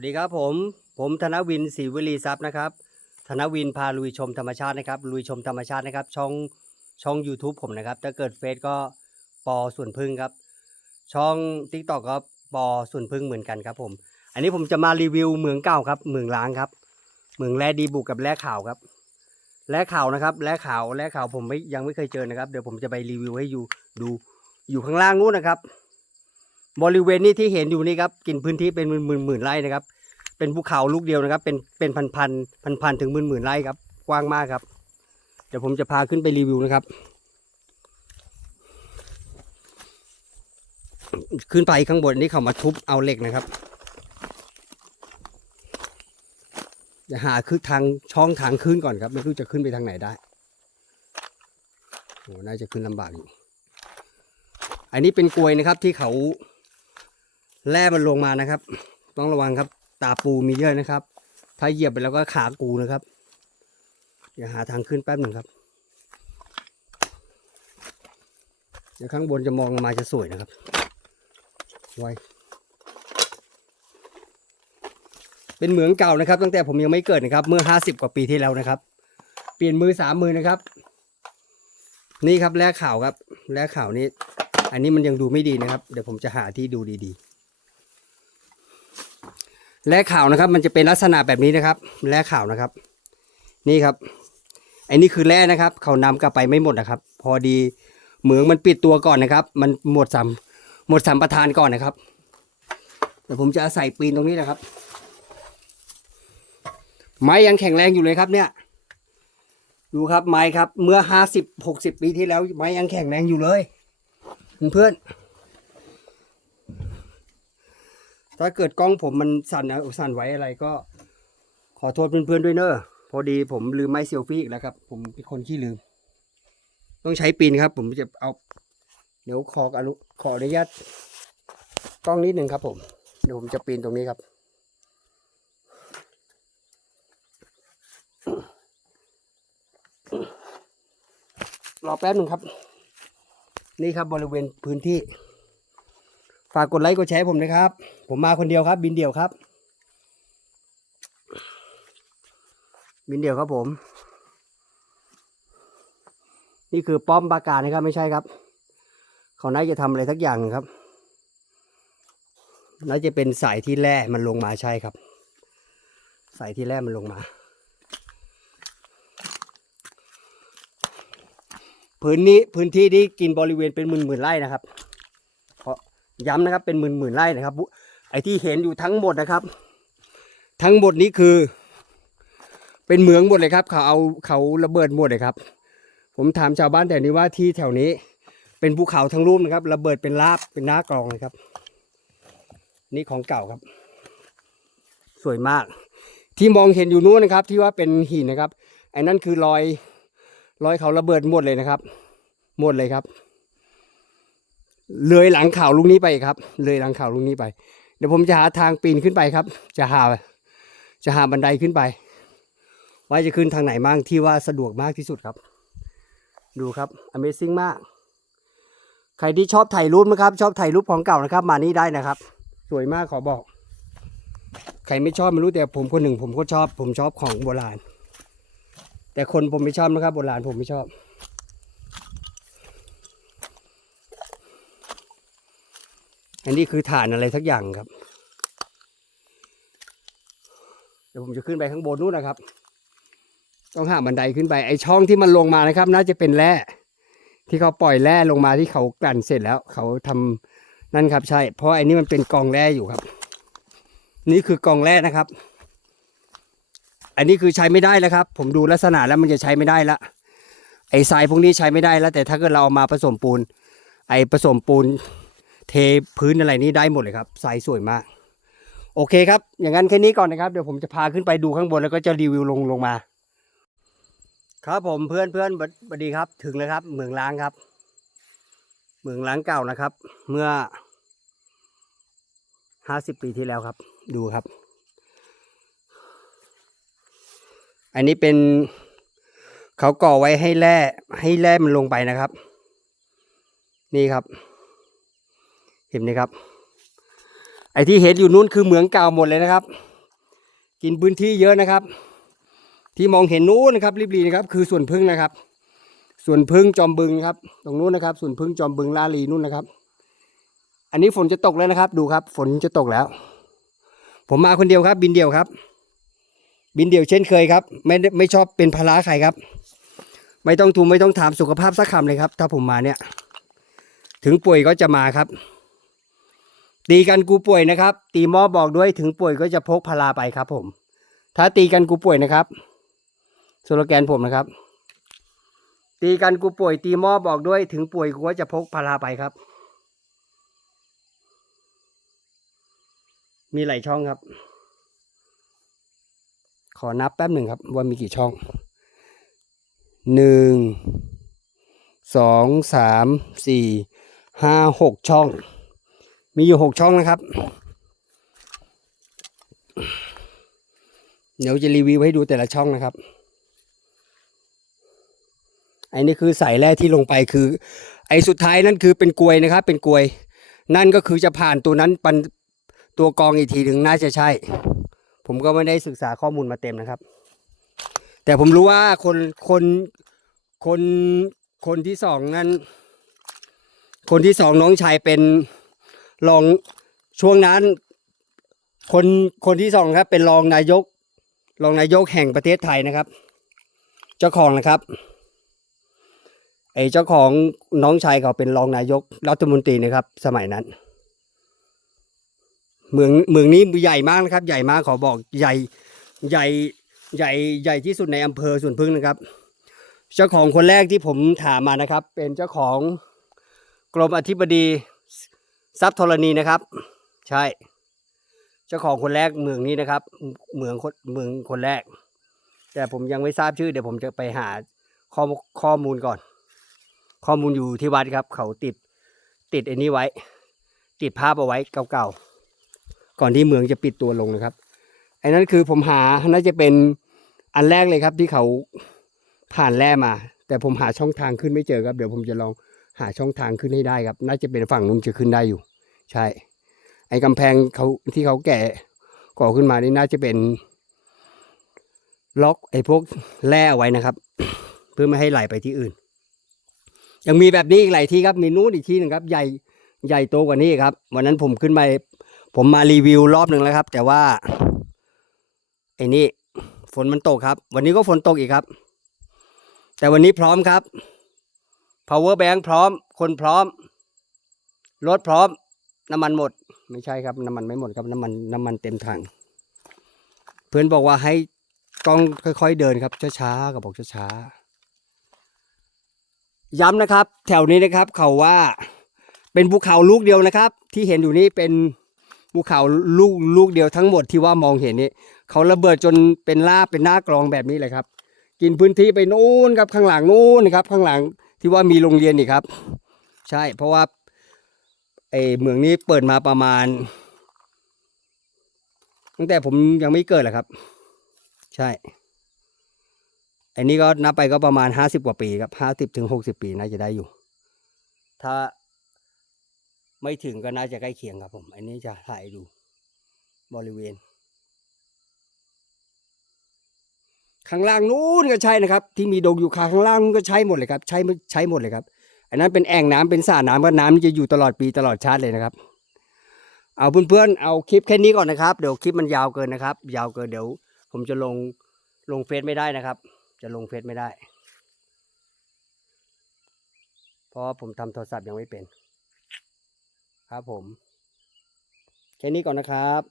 วัสดีครับผม ผมธนวินศรีวลีทรัพย์นะครับ ธนวินพาลุยชมธรรมชาตินะครับ ลุยชมธรรมชาตินะครับ ช่องช่อง YouTube ผมนะครับ ถ้าเกิดเฟซก็ปอส่วนพึ่งครับ ช่อง t ิ k t o k ก็ปอส่วนพึ่งเหมือนกันครับผม อันนี้ผมจะมารีวิวเมืองเก่าครับ เมืองล้างครับ เมืองแร่ดีบุกกับแร่ขาวครับ แร่ขาวนะครับ แร่ขาว แร่ขาวผมไม่ยังไม่เคยเจอนะครับ เดี๋ยวผมจะไปรีวิวให้อยู่ดู อยู่ข้างล่างนู้นนะครับ บริเวณนี้ที่เห็นอยู่นี่ครับกินพื้นที่เป็นหมื่นหมื่นหมื่นไร่นะครับ เป็นภูเขาลูกเดียวนะครับ เป็นเป็นพันพันพันพันถึงหมื่นหมื่นไร่ครับ กว้างมากครับ เดี๋ยวผมจะพาขึ้นไปรีวิวนะครับ ขึ้นไปข้างบนนี่เขามาทุบเอาเหล็กนะครับจะหาคือทางช่องทางขึ้นก่อนครับ ไม่รู้จะขึ้นไปทางไหนได้โอ้น่าจะขึ้นลำบากอยู่ อันนี้เป็นกลวยนะครับที่เขา แล่มันลงมานะครับ ต้องระวังครับ ตาปูมีเยอะนะครับ ถ้าเหยียบไปแล้วก็ขากูนะครับ อย่าหาทางขึ้นแป๊บหนึ่งครับ เดี๋ยวข้างบนจะมองลงมาจะสวยนะครับ ไว้เป็นเหมืองเก่านะครับ ตั้งแต่ผมยังไม่เกิดนะครับ เมื่อห้าสิบกว่าปีที่แล้วนะครับ เปลี่ยนมือสามมือนะครับ นี่ครับแร่ข่าวครับแร่ข่าวนี้ อันนี้มันยังดูไม่ดีนะครับ เดี๋ยวผมจะหาที่ดูดีๆ แร่ข่าวนะครับ มันจะเป็นลักษณะแบบนี้นะครับ แร่ข่าวนะครับ นี่ครับไอ้นี่คือแร่นะครับ เขานำกลับไปไม่หมดนะครับ พอดีเหมืองมันปิดตัวก่อนนะครับ มันหมดสัมหมดสัมปทานก่อนนะครับเดี๋ยวผมจะใส่ปีนตรงนี้นะครับ ไม้ยังแข็งแรงอยู่เลยครับเนี่ย ดูครับไม้ครับ เมื่อห้าสิบหกสิบปีที่แล้วไม้ยังแข็งแรงอยู่เลย เพื่อนๆ ถ้าเกิดกล้องผมมันสั่นนะสั่นไหวอะไรก็ ขอโทษเพื่อนๆด้วยเนอะพอดีผมลืมไม้เซลฟี่อีกแล้วครับ ผมเป็นคนขี้ลืม ต้องใช้ปีนครับ ผมจะเอา เดี๋ยวขออนุขออนุญาตกล้องนิดหนึ่งครับ ผมเดี๋ยวผมจะปีนตรงนี้ครับ รอแป๊บหนึ่งครับ นี่ครับบริเวณพื้นที่ ฝากกดไลค์กดแชร์ผมนะครับ ผมมาคนเดียวครับ บินเดี่ยวครับ บินเดี่ยวครับผม นี่คือป้อมปราการนะครับไม่ใช่ครับ เขาน่าจะทำอะไรสักอย่างครับ น่าจะเป็นสายที่แร่มันลงมาใช่ครับ สายที่แร่มันลงมา พื้นนี้พื้นที่ที่กินบริเวณเป็นหมื่นหมื่นไร่นะครับ ย้ำนะครับเป็นหมื่นหมื่นไร่นะครับ ไอที่เห็นอยู่ทั้งหมดนะครับ ทั้งหมดนี้คือ เป็นเหมืองหมดเลยครับ เขาเอาเขาระเบิดหมดเลยครับ ผมถามชาวบ้านแถวนี้ว่าที่แถวนี้ เป็นภูเขาทั้งรูปนะครับ ระเบิดเป็นลาบเป็นหน้ากรองเลยครับ นี่ของเก่าครับ สวยมาก ที่มองเห็นอยู่นู้นนะครับ ที่ว่าเป็นหินนะครับไอ้นั่นคือรอยรอยเขาระเบิดหมดเลยนะครับ หมดเลยครับ เลยหลังเขาลุงนี้ไปครับ เลยหลังเขาลุงนี้ไป เดี๋ยวผมจะหาทางปีนขึ้นไปครับ จะหา จะหาบันไดขึ้นไป ว่าจะขึ้นทางไหนบ้างที่ว่าสะดวกมากที่สุดครับ ดูครับ Amazing มาก ใครที่ชอบถ่ายรูปนะครับ ชอบถ่ายรูปของเก่านะครับ มานี่ได้นะครับ สวยมากขอบอก ใครไม่ชอบไม่รู้แต่ผมคนหนึ่ง ผมก็ชอบ ผมชอบของโบราณ แต่คนผมไม่ชอบนะครับโบราณผมไม่ชอบ อันนี้คือฐานอะไรสักอย่างครับ เดี๋ยวผมจะขึ้นไปข้างบนนู้นนะครับ ต้องหาบันไดขึ้นไป ไอช่องที่มันลงมานะครับ น่าจะเป็นแร่ที่เขาปล่อยแร่ลงมาที่เขากลั่นเสร็จแล้ว เขาทำนั่นครับ ใช่ เพราะไอ้นี่มันเป็นกองแร่อยู่ครับ นี่คือกองแร่นะครับ อันนี้คือใช้ไม่ได้แล้วครับ ผมดูลักษณะแล้วมันจะใช้ไม่ได้ละไอ้ทรายพวกนี้ใช้ไม่ได้แล้ว แต่ถ้าเกิดเราเอามาผสมปูน ไอ้ผสมปูน เทพื้นอะไรนี้ได้หมดเลยครับทรายสวยมาก โอเคครับ อย่างนั้นแค่นี้ก่อนนะครับ เดี๋ยวผมจะพาขึ้นไปดูข้างบนแล้วก็จะรีวิวลงลงมา ครับผมเพื่อนเพื่อนสวัสดีครับ ถึงแล้วครับ เมืองล้างครับ เมืองล้างเก่านะครับ เมื่อห้าสิบปีที่แล้วครับ ดูครับ อันนี้เป็นเขาก่อไว้ให้แร่ให้แร่มันลงไปนะครับ นี่ครับ เห็นไหมครับ ไอ้ที่เห็นอยู่นู้นคือเหมืองเก่าหมดเลยนะครับ กินพื้นที่เยอะนะครับ ที่มองเห็นนู้นนะครับ ริบรีนะครับ คือสวนพึ่งนะครับสวนพึ่งจอมบึงครับ ตรงนู้นนะครับสวนพึ่งจอมบึงลาลีนู่นนะครับ อันนี้ฝนจะตกแล้วนะครับ ดูครับ ฝนจะตกแล้ว ผมมาคนเดียวครับ บินเดียวครับ บินเดียวเช่นเคยครับ ไม่ได้ไม่ชอบเป็นภาระใครครับ ไม่ต้องทูไม่ต้องถามสุขภาพสักคำเลยครับ ถ้าผมมาเนี่ย ถึงป่วยก็จะมาครับ ตีกันกูป่วยนะครับ ตีหมอบอกด้วยถึงป่วยก็จะพกพาราไปครับ ผม ถ้าตีกันกูป่วยนะครับสโลแกนผมนะครับ ตีกันกูป่วย ตีหมอบอกด้วยถึงป่วยกูก็จะพกพาราไปครับ มีหลายช่องครับ ขอนับแป๊บหนึ่งครับ ว่ามีกี่ช่องหนึ่งสองสามสี่ห้าหกช่อง มีอยู่หกช่องนะครับ เดี๋ยวจะรีวิวให้ดูแต่ละช่องนะครับอ้นี่คือใสายแรกที่ลงไปคือ ไอ้สุดท้ายนั่นคือเป็นกลวยนะครับ เป็นกลวย นั่นก็คือจะผ่านตัวนั้นปันตัวกองอีกทีถึงน่าจะใช่ ผมก็ไม่ได้ศึกษาข้อมูลมาเต็มนะครับ แต่ผมรู้ว่าคนคนคนคนที่สองนั้น คนที่สองน้องชายเป็น รองช่วงนั้น คนคนที่สองครับ เป็นรองนายก รองนายกแห่งประเทศไทยนะครับ เจ้าของนะครับไอ้เจ้าของน้องชายเขาเป็นรองนายกรัฐมนตรีนะครับ สมัยนั้น เมืองเมืองนี้ใหญ่มากนะครับ ใหญ่มากขอบอกใหญ่ใหญ่ใหญ่ใหญ่ที่สุดในอำเภอสวนพึ่งนะครับ เจ้าของคนแรกที่ผมถามมานะครับ เป็นเจ้าของกรมอธิบดี ทรัพย์ธรณีนะครับ ใช่ เจ้าของคนแรกเมืองนี้นะครับ เมืองคนเมืองคนแรก แต่ผมยังไม่ทราบชื่อ เดี๋ยวผมจะไปหาข้อข้อมูลก่อน ข้อมูลอยู่ที่วัดครับ เขาติดติดไอ้นี้ไว้ ติดภาพเอาไว้เก่าๆก่อนที่เมืองจะปิดตัวลงนะครับไอ้นั้นคือผมหาน่าจะเป็นอันแรกเลยครับที่เขาผ่านแร่มา แต่ผมหาช่องทางขึ้นไม่เจอครับ เดี๋ยวผมจะลองหาช่องทางขึ้นให้ได้ครับ น่าจะเป็นฝั่งนู้นจะขึ้นได้อยู่ ใช่ ไอ้กำแพงเขาที่เขาแก่ก่อขึ้นมานี่น่าจะเป็น ล็อกไอ้พวกแร่ไว้นะครับ เพื่อไม่ให้ไหลไปที่อื่น ยังมีแบบนี้อีกหลายที่ครับ มีนู้นอีกที่หนึ่งครับ ใหญ่ใหญ่โตกว่านี้ครับ วันนั้นผมขึ้นไปผมมารีวิวรอบหนึ่งแล้วครับ แต่ว่า ไอ้นี่ฝนมันตกครับ วันนี้ก็ฝนตกอีกครับ แต่วันนี้พร้อมครับ power bank พร้อม คนพร้อม รถพร้อม น้ำมันหมด ไม่ใช่ครับน้ำมันไม่หมดครับน้ำมันน้ำมันเต็มถังเพื่อนบอกว่าให้ต้องค่อย ๆ เดินครับช้าๆกับบอกช้าๆย้ำนะครับ แถวนี้นะครับ เขาว่าเป็นภูเขาลูกเดียวนะครับ ที่เห็นอยู่นี้เป็นภูเขาลูกลูกเดียวทั้งหมดที่ว่ามองเห็นนี่เขาระเบิดจนเป็นลาบเป็นหน้ากลองแบบนี้เลยครับ กินพื้นที่ไปนู้นครับข้างหลังนู้นนะครับ ข้างหลังที่ว่ามีโรงเรียนอีกครับ ใช่เพราะว่า ไอเมืองนี้เปิดมาประมาณ ตั้งแต่ผมยังไม่เกิดแหละครับ ใช่ไอนี้ก็นับไปก็ประมาณห้าสิบกว่าปีครับห้าสิบถึงหกสิบปีน่าจะได้อยู่ ถ้าไม่ถึงก็น่าจะใกล้เคียงครับผม อันนี้จะถ่ายดูบริเวณ ข้างล่างนู้นก็ใช่นะครับ ที่มีดงอยู่คาข้างล่างนู้นก็ใช้หมดเลยครับ ใช้ใช้หมดเลยครับ อันนั้นเป็นแอ่งน้ำเป็นสระน้ำก็น้ำจะอยู่ตลอดปีตลอดชาติเลยนะครับ เอาเพื่อนๆเอาคลิปแค่นี้ก่อนนะครับ เดี๋ยวคลิปมันยาวเกินนะครับ ยาวเกินเดี๋ยว ผมจะลงลงเฟซไม่ได้นะครับ จะลงเฟซไม่ได้ เพราะผมทำโทรศัพท์ยังไม่เป็น ครับผม แค่นี้ก่อนนะครับ